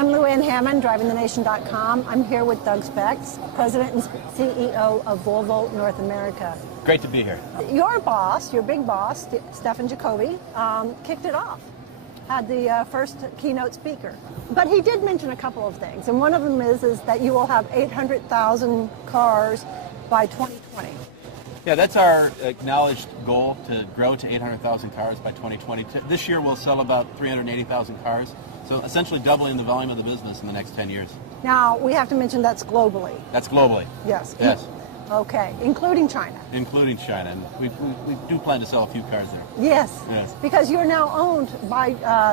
I'm Ann Hammond, DrivingTheNation.com. I'm here with Doug Speck, President and CEO of Volvo North America. Great to be here. Your boss, your big boss, Stefan Jacoby, kicked it off, had the first keynote speaker. But he did mention a couple of things, and one of them is that you will have 800,000 cars by 2020. Yeah, that's our acknowledged goal, to grow to 800,000 cars by 2020. This year we'll sell about 380,000 cars, so essentially doubling the volume of the business in the next 10 years. Now, we have to mention that's globally. That's globally. Yes. Yes. Okay, including China. Including China, and we do plan to sell a few cars there. Yes, yes. Because you're now owned by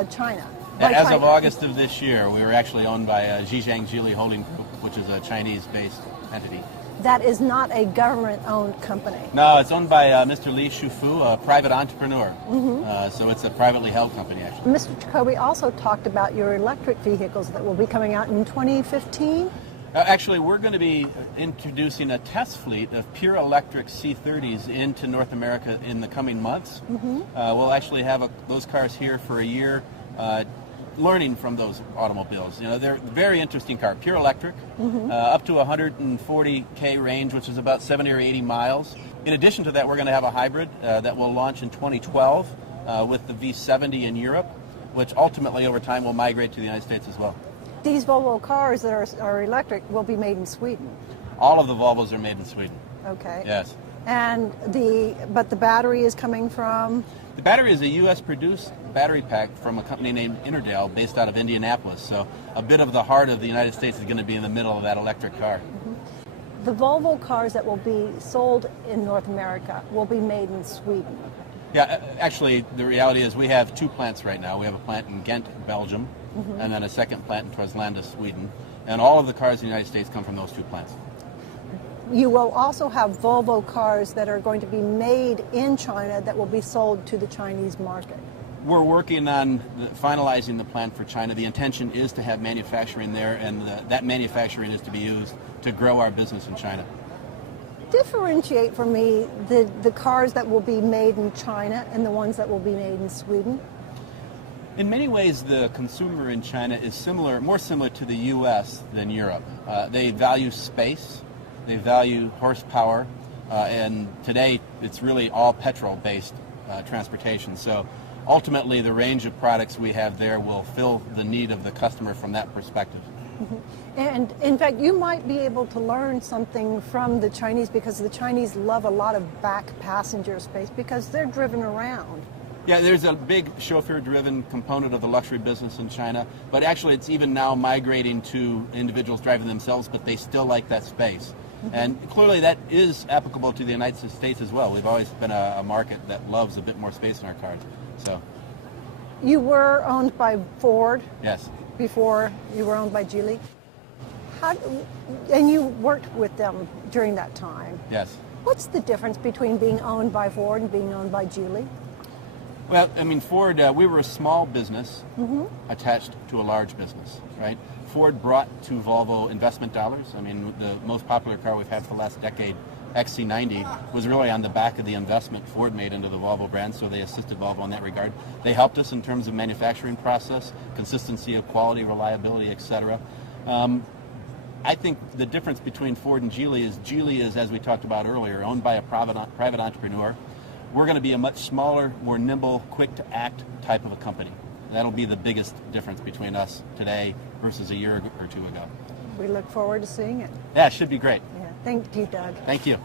China. As of August of this year, we were actually owned by Zhejiang Geely Holding Group, which is a Chinese-based entity. That is not a government-owned company. No, it's owned by Mr. Li Shufu, a private entrepreneur. So it's a privately held company, actually. Mr. Jacoby also talked about your electric vehicles that will be coming out in 2015. Actually, we're going to be introducing a test fleet of pure electric C30s into North America in the coming months. We'll actually have those cars here for a year, learning from those automobiles. You know, they're very interesting car, pure electric, up to 140K range, which is about 70 or 80 miles. In addition to that, we're going to have a hybrid that will launch in 2012 with the V70 in Europe, which ultimately over time will migrate to the United States as well. These Volvo cars that are electric will be made in Sweden. All of the Volvos are made in Sweden. Okay. Yes. And but the battery is coming from? The battery is a U.S. produced battery pack from a company named Interdale based out of Indianapolis. So a bit of the heart of the United States is going to be in the middle of that electric car. The Volvo cars that will be sold in North America will be made in Sweden. Yeah, actually, the reality is we have two plants right now. We have a plant in Ghent, Belgium, and then a second plant in Torslanda, Sweden. And all of the cars in the United States come from those two plants. You will also have Volvo cars that are going to be made in China that will be sold to the Chinese market. We're working on finalizing the plan for China. The intention is to have manufacturing there, and that manufacturing is to be used to grow our business in China. Differentiate for me the cars that will be made in China and the ones that will be made in Sweden. In many ways, the consumer in China is more similar to the U.S. than Europe. They value space, they value horsepower, and today it's really all petrol-based transportation. So ultimately, the range of products we have there will fill the need of the customer from that perspective. And in fact, you might be able to learn something from the Chinese, because the Chinese love a lot of back passenger space because they're driven around. Yeah, there's a big chauffeur-driven component of the luxury business in China, but actually it's even now migrating to individuals driving themselves, but they still like that space. And clearly that is applicable to the United States as well. We've always been a market that loves a bit more space in our cars. So, you were owned by Ford? Yes. Before you were owned by Geely? And you worked with them during that time? Yes. What's the difference between being owned by Ford and being owned by Geely? Well, I mean, Ford, we were a small business attached to a large business, right? Ford brought to Volvo investment dollars. I mean, the most popular car we've had for the last decade, XC90, was really on the back of the investment Ford made into the Volvo brand, so they assisted Volvo in that regard. They helped us in terms of manufacturing process, consistency of quality, reliability, etc. I think the difference between Ford and Geely is, as we talked about earlier, owned by a private entrepreneur. We're going to be a much smaller, more nimble, quick-to-act type of a company. That'll be the biggest difference between us today versus a year or two ago. We look forward to seeing it. Yeah, it should be great. Yeah. Thank you, Doug. Thank you.